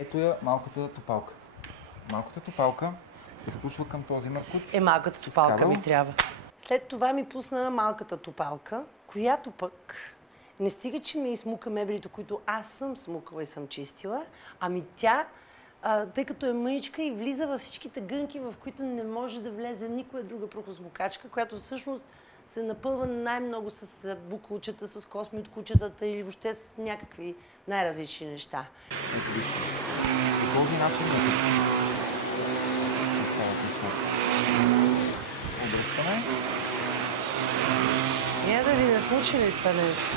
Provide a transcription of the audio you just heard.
Ето я малката топалка. Малката топалка се включва към този маркуч. Малката топалка ми трябва. След това ми пусна малката топалка, която пък не стига, че ми измука мебелите, които аз съм смукала и съм чистила, ами тя, тъй като е мъничка и влиза във всичките гънки, в които не може да влезе никоя друга прахосмукачка, която всъщност се напълва най-много с буклучета, с косми от кучетата или въобще с някакви най-различни неща. Ето вижте. По този начин обръщаме. Да ви насмучи ли това нещо?